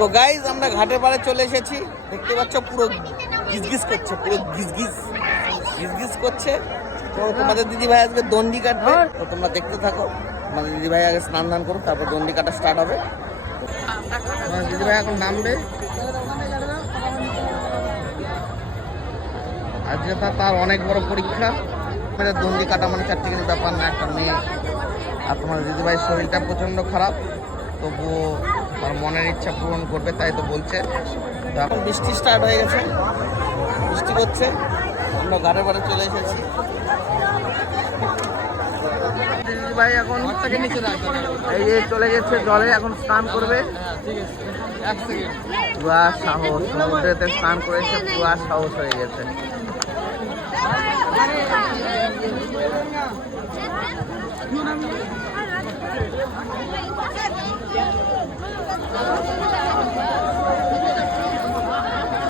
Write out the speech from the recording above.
তো গাইজ আমরা ঘাটের পাড়ে চলে এসেছি, দেখতে পাচ্ছ পুরো গিজগিজ করছে, পুরো গিজগিজ গিজগিজ করছে। তো তোমাদের দিদি ভাই আজকে দণ্ডি কাটবে, তো তোমরা দেখতে থাকো। আমাদের দিদি ভাই আগে স্নান দান করুক, তারপর দণ্ডি কাটা স্টার্ট হবে। দিদি ভাই এখন নামবে, আজকে তার অনেক বড় পরীক্ষা। দণ্ডি কাটা মানে চারটে কিছু ব্যাপার না, একটা মেয়ে। আর তোমার দিদিভাইয়ের শরীরটা প্রচণ্ড খারাপ, তবুও তার মনের ইচ্ছা পূরণ করবে, তাই তো বলছে। তো এখন বৃষ্টি স্টার্ট হয়ে গেছে, বৃষ্টি করছে, আমরা ঘাটে ঘাটে চলে এসেছি। দিদিভাই এখন এই যে চলে গেছে জলে, এখন স্নান করবে। পুরা সাহস, সমুদ্রেতে স্নান করেছে, পুরা সাহস হয়ে গেছে।